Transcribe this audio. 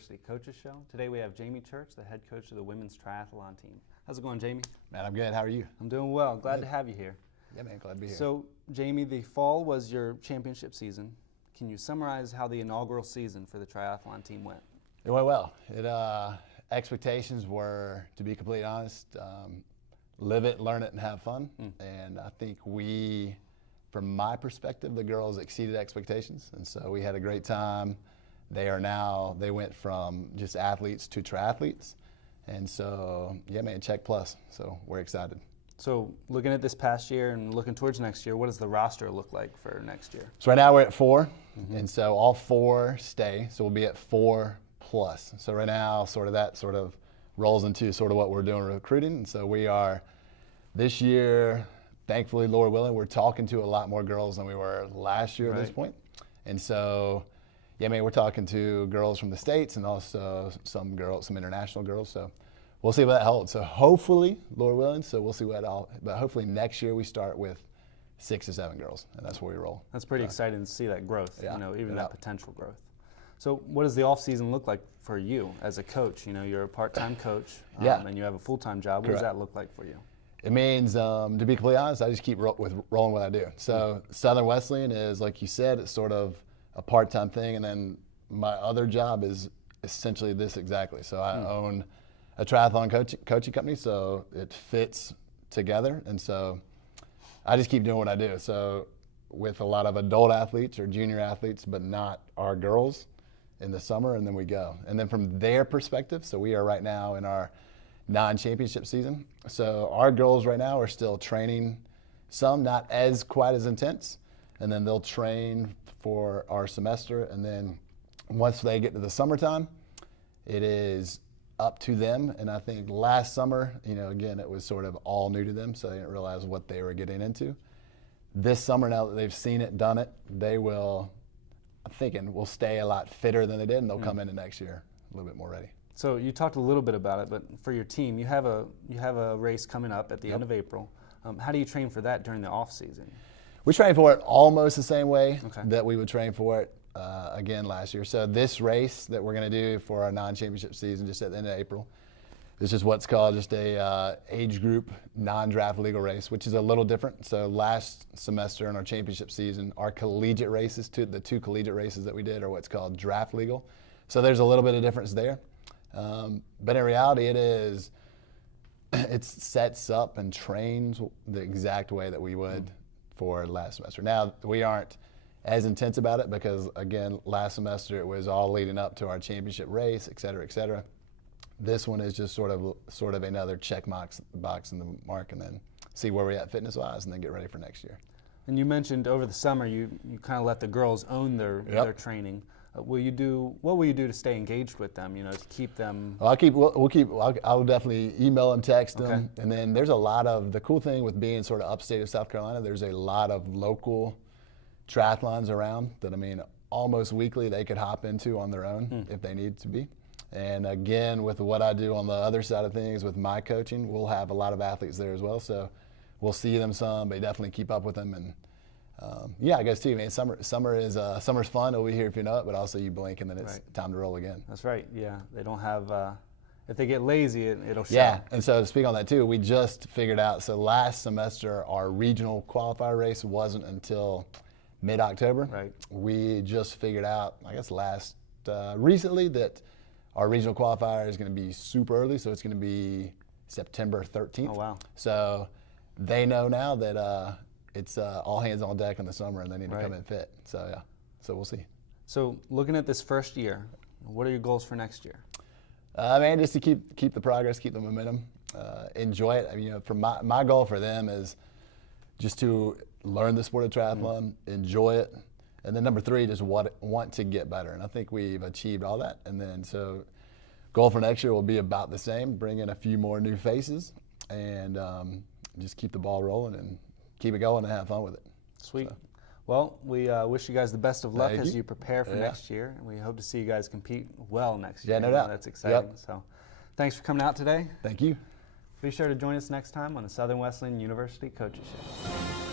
University Coaches Show. Today we have Jamie Church, the head coach of the women's triathlon team. How's it going, Jamie? Man, I'm good. How are you? I'm doing well. Glad to have you here. Yeah, man, glad to be here. So, Jamie, the fall was your championship season. Can you summarize how the inaugural season for the triathlon team went? It went well. Expectations were, to be completely honest, live it, learn it, and have fun. And I think from my perspective, the girls exceeded expectations. And so we had a great time. They went from just athletes to triathletes. And so, yeah, man, check plus. So we're excited. So looking at this past year and looking towards next year, what does the roster look like for next year? So right now we're at 4, and so all 4 stay. So we'll be at 4+. So right now, that rolls into sort of what we're doing recruiting. And so we are, this year, thankfully, Lord willing, we're talking to a lot more girls than we were last year at this point. And so, yeah, man, we're talking to girls from the States and also some international girls. So we'll see what that holds. So hopefully, Lord willing, so we'll see but hopefully next year we start with 6 or 7 girls, and that's where we roll. That's pretty exciting to see that growth, yeah, even that potential growth. So what does the off season look like for you as a coach? You know, you're a part-time coach and you have a full-time job. What does that look like for you? It means, to be completely honest, I just keep rolling what I do. So Southern Wesleyan is, like you said, it's sort of a part-time thing, and then my other job is essentially this exactly. So I own a triathlon coaching company, so it fits together, and so I just keep doing what I do. So with a lot of adult athletes or junior athletes, but not our girls in the summer, and then we go. And then from their perspective, so we are right now in our non-championship season. So our girls right now are still training, some not quite as intense, and then they'll train for our semester, and then once they get to the summertime, it is up to them. And I think last summer, again, it was sort of all new to them, so they didn't realize what they were getting into. This summer, now that they've seen it, done it, I'm thinking will stay a lot fitter than they did, and they'll come into next year a little bit more ready. So you talked a little bit about it, but for your team, you have a race coming up at the end of April. How do you train for that during the off season? We train for it almost the same way that we would train for it again last year. So this race that we're going to do for our non-championship season just at the end of April is just what's called just a age group non-draft legal race, which is a little different. So last semester in our championship season, our collegiate races, the 2 collegiate races that we did are what's called draft legal. So there's a little bit of difference there. But in reality, it sets up and trains the exact way that we would for last semester. Now, we aren't as intense about it because, again, last semester it was all leading up to our championship race, et cetera, et cetera. This one is just sort of another check box in the mark, and then see where we're at fitness-wise, and then get ready for next year. And you mentioned over the summer you kind of let the girls own their training. What will you do to stay engaged with them? To keep them. I'll definitely email them, text them, and then there's a lot of the cool thing with being sort of upstate of South Carolina. There's a lot of local triathlons around that almost weekly they could hop into on their own if they need to be. And again, with what I do on the other side of things with my coaching, we'll have a lot of athletes there as well. So we'll see them some, but definitely keep up with them. And I guess too, man. Summer's fun. It'll be here if you know it, but also you blink and then it's time to roll again. That's right. Yeah, they don't have. If they get lazy, it'll show. Yeah, and so to speak on that too, we just figured out. So last semester, our regional qualifier race wasn't until mid-October. Right. We just figured out, I guess, recently that our regional qualifier is going to be super early, so it's going to be September 13th. Oh wow! So they know now that. It's all hands on deck in the summer, and they need to come in fit. So yeah, so we'll see. So looking at this first year, what are your goals for next year? Man, just to keep the progress, keep the momentum, enjoy it. For my goal for them is just to learn the sport of triathlon, enjoy it, and then number 3, just want to get better. And I think we've achieved all that. And then so, goal for next year will be about the same: bring in a few more new faces, and just keep the ball rolling and keep it going and have fun with it. Sweet. So. Well, we wish you guys the best of luck as you prepare for next year, and we hope to see you guys compete well next year. Yeah, no doubt. That's exciting. So, thanks for coming out today. Thank you. Be sure to join us next time on the Southern Wesleyan University Coaches Show.